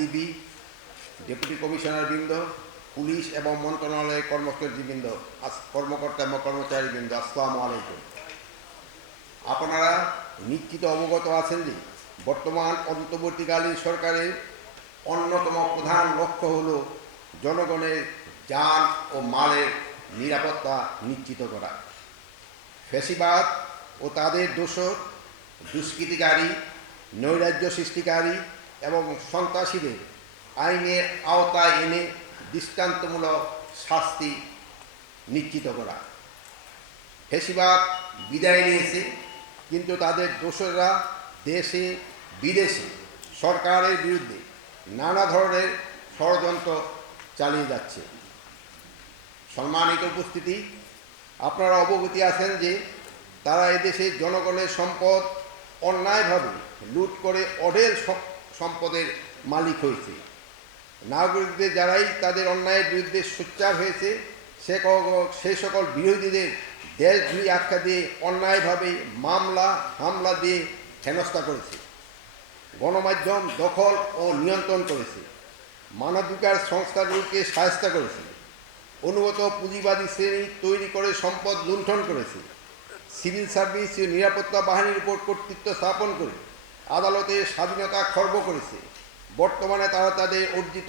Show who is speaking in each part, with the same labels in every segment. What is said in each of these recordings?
Speaker 1: আইনজীবী ডেপুটি বৃন্দ পুলিশ এবং মন্ত্রণালয়ের বৃন্দ কর্মকর্তা এবং কর্মচারীবৃন্দ আসসালামু আলাইকুম আপনারা নিশ্চিত অবগত আছেন যে বর্তমান অন্তর্বর্তীকালীন সরকারের অন্যতম প্রধান লক্ষ্য হল জনগণের যান ও মালের নিরাপত্তা নিশ্চিত করা ফেসিবাদ ও তাদের দোষ দুষ্কৃতিকারী নৈরাজ্য সৃষ্টিকারী এবং সন্ত্রাসীদের আইনের আওতায় এনে দৃষ্টান্তমূলক শাস্তি নিশ্চিত করা ফেসিবাদ বিদায় নিয়েছে কিন্তু তাদের দোষরা দেশে বিদেশে সরকারের বিরুদ্ধে নানা ধরনের ষড়যন্ত্র চালিয়ে যাচ্ছে সম্মানিত উপস্থিতি আপনারা অবগতি আছেন যে তারা এদেশের জনগণের সম্পদ অন্যায়ভাবে লুট করে অঢেল সম্পদের মালিক হয়েছে নাগরিকদের যারাই তাদের অন্যায়ের বিরুদ্ধে সোচ্চার হয়েছে সে সে সকল বিরোধীদের দেশ জুড়ে আটকা দিয়ে অন্যায়ভাবে মামলা হামলা দিয়ে হেনস্থা করেছে গণমাধ্যম দখল ও নিয়ন্ত্রণ করেছে মানবাধিকার সংস্থাগুলিকে সাহায্য করেছে অনুগত পুঁজিবাদী শ্রেণী তৈরি করে সম্পদ লুণ্ঠন করেছে সিভিল সার্ভিস ও নিরাপত্তা বাহিনীর উপর কর্তৃত্ব স্থাপন করে আদালতে স্বাধীনতা খর্ব করেছে বর্তমানে তারা তাদের অর্জিত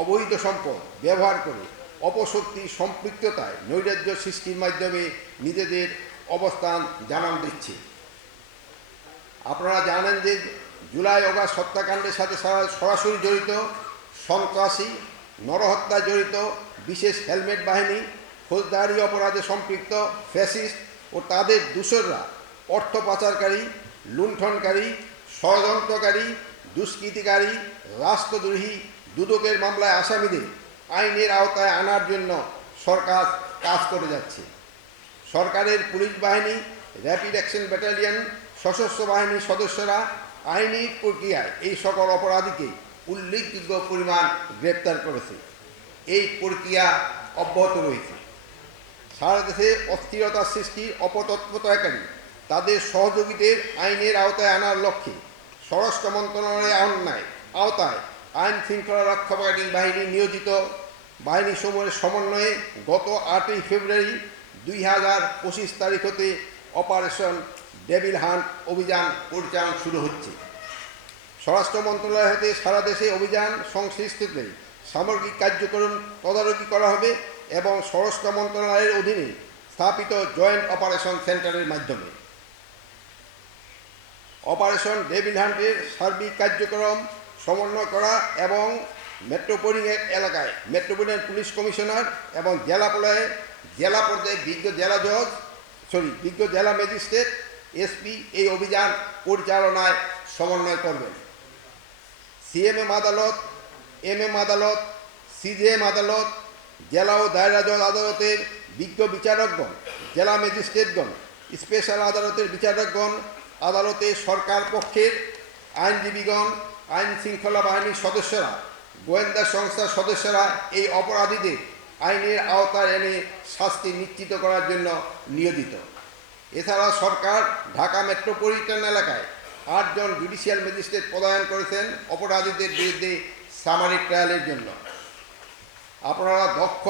Speaker 1: অবৈধ সম্পদ ব্যবহার করে অপশক্তি সম্পৃক্ততায় নৈরাজ্য সৃষ্টির মাধ্যমে নিজেদের অবস্থান জানান দিচ্ছে আপনারা জানেন যে জুলাই অগাস্ট হত্যাকাণ্ডের সাথে সরাসরি জড়িত সন্ত্রাসী নরহত্যা জড়িত বিশেষ হেলমেট বাহিনী ফৌজদারি অপরাধে সম্পৃক্ত ফ্যাসিস্ট ও তাদের দূষররা অর্থ পাচারকারী লুণ্ঠনকারী ষড়যন্ত্রকারী দুষ্কৃতিকারী রাষ্ট্রদ্রোহী দুদকের মামলায় আসামিদের আইনের আওতায় আনার জন্য সরকার কাজ করে যাচ্ছে সরকারের পুলিশ বাহিনী র্যাপিড অ্যাকশন ব্যাটালিয়ন সশস্ত্র বাহিনীর সদস্যরা আইনি প্রক্রিয়ায় এই সকল অপরাধীকে উল্লেখযোগ্য পরিমাণ গ্রেপ্তার করেছে এই প্রক্রিয়া অব্যাহত রয়েছে সারা দেশে অস্থিরতা সৃষ্টি অপতৎপতাকারী তাদের সহযোগীদের আইনের আওতায় আনার লক্ষ্যে স্বরাষ্ট্র মন্ত্রণালয়ের অন্যায় আওতায় আইন শৃঙ্খলা রক্ষাকারী বাহিনী নিয়োজিত বাহিনী সমূহের সমন্বয়ে গত আটই ফেব্রুয়ারি দুই হাজার পঁচিশ তারিখ হতে অপারেশন ডেভিল হান্ট অভিযান পরিচালনা শুরু হচ্ছে স্বরাষ্ট্র মন্ত্রণালয় হতে সারা দেশে অভিযান সংশ্লিষ্টতে সামগ্রিক কার্যক্রম তদারকি করা হবে এবং স্বরাষ্ট্র মন্ত্রণালয়ের অধীনে স্থাপিত জয়েন্ট অপারেশন সেন্টারের মাধ্যমে অপারেশন ডেভিল হান্টের সার্বিক কার্যক্রম সমন্বয় করা এবং মেট্রোপলিটন এলাকায় মেট্রোপলিটন পুলিশ কমিশনার এবং জেলা পর্যায়ে জেলা পর্যায়ে বিজ্ঞ জেলা জজ সরি বিজ্ঞ জেলা ম্যাজিস্ট্রেট এসপি এই অভিযান পরিচালনায় সমন্বয় করবেন সিএমএম আদালত এমএম আদালত সিজিএম আদালত জেলা ও দায়রা জজ আদালতের বিজ্ঞ বিচারকগণ জেলা ম্যাজিস্ট্রেটগণ স্পেশাল আদালতের বিচারকগণ আদালতে সরকার পক্ষের আইনজীবীগণ আইন শৃঙ্খলা বাহিনীর সদস্যরা গোয়েন্দা সংস্থার সদস্যরা এই অপরাধীদের আইনের আওতায় এনে শাস্তি নিশ্চিত করার জন্য নিয়োজিত এছাড়া সরকার ঢাকা মেট্রোপলিটন এলাকায় আটজন জুডিশিয়াল ম্যাজিস্ট্রেট পদায়ন করেছেন অপরাধীদের বিরুদ্ধে সামারিক ট্রায়ালের জন্য আপনারা দক্ষ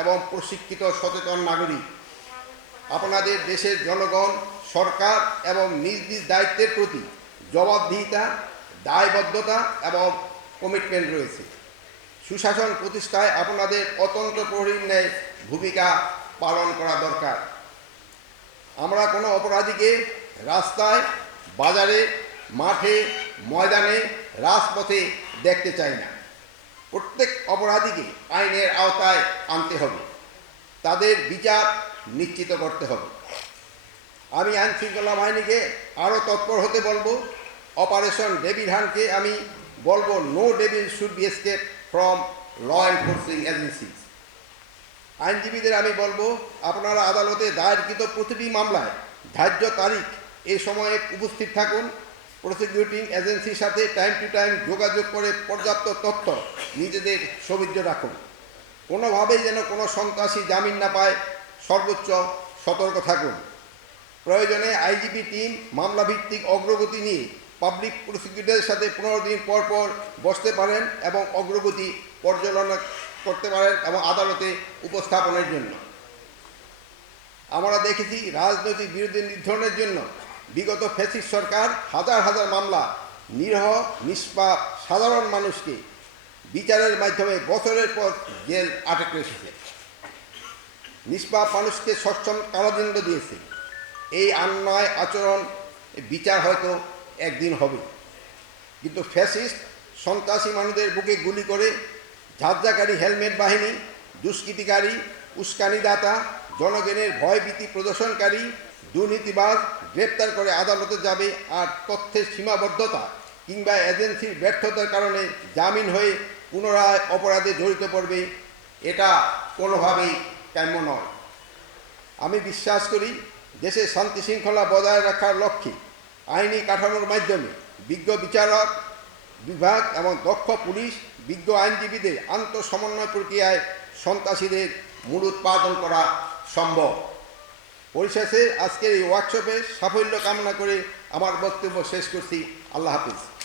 Speaker 1: এবং প্রশিক্ষিত সচেতন নাগরিক আপনাদের দেশের জনগণ সরকার এবং নিজ নিজ দায়িত্বের প্রতি জবাবদিহিতা দায়বদ্ধতা এবং কমিটমেন্ট রয়েছে সুশাসন প্রতিষ্ঠায় আপনাদের অত্যন্ত প্রহরীর ন্যায় ভূমিকা পালন করা দরকার আমরা কোনো অপরাধীকে রাস্তায় বাজারে মাঠে ময়দানে রাজপথে দেখতে চাই না প্রত্যেক অপরাধীকে আইনের আওতায় আনতে হবে তাদের বিচার নিশ্চিত করতে হবে আমি আইন শৃঙ্খলা বাহিনীকে আরও তৎপর হতে বলবো অপারেশন ডেভিড হানকে আমি বলবো no devil should be escape from law enforcing agency আইনজীবীদের আমি বলবো আপনারা আদালতে দায়েরকৃত প্রতিটি মামলায় ধার্য তারিখ এ সময়ে উপস্থিত থাকুন প্রসিকিউটিং এজেন্সির সাথে টাইম টু টাইম যোগাযোগ করে পর্যাপ্ত তথ্য নিজেদের সৌবিধ্য রাখুন কোনোভাবেই যেন কোনো সন্ত্রাসী জামিন না পায় সর্বোচ্চ সতর্ক থাকুন প্রয়োজনে আইজিবি টিম মামলাভিত্তিক অগ্রগতি নিয়ে পাবলিক প্রসিকিউটরের সাথে পনেরো দিন পর পর বসতে পারেন এবং অগ্রগতি পর্যালোচনা করতে পারেন এবং আদালতে উপস্থাপনের জন্য আমরা দেখেছি রাজনৈতিক বিরোধী নির্ধারণের জন্য বিগত ফেসিস সরকার হাজার হাজার মামলা নিরহ নিষ্পাপ সাধারণ মানুষকে বিচারের মাধ্যমে বছরের পর জেল আটক রেখেছে নিষ্পাপ মানুষকে সক্ষম কারাদণ্ড দিয়েছে এই অন্যায় আচরণ বিচার হয়তো একদিন হবে কিন্তু ফ্যাসিস্ট সন্ত্রাসী মানুষদের বুকে গুলি করে ঝাঁঝাকারী হেলমেট বাহিনী দুষ্কৃতিকারী উস্কানিদাতা জনগণের ভয়ভীতি প্রদর্শনকারী দুর্নীতিবাজ গ্রেপ্তার করে আদালতে যাবে আর তথ্যের সীমাবদ্ধতা কিংবা এজেন্সির ব্যর্থতার কারণে জামিন হয়ে পুনরায় অপরাধে জড়িত পড়বে এটা কোনোভাবেই কাম্য নয় আমি বিশ্বাস করি দেশে শান্তি শৃঙ্খলা বজায় রাখার লক্ষ্যে আইনি কাঠামোর মাধ্যমে বিজ্ঞ বিচারক বিভাগ এবং দক্ষ পুলিশ বিজ্ঞ আইনজীবীদের সমন্বয় প্রক্রিয়ায় সন্ত্রাসীদের মূল উৎপাদন করা সম্ভব পরিশেষে আজকের এই ওয়ার্কশপে সাফল্য কামনা করে আমার বক্তব্য শেষ করছি আল্লাহ হাফিজ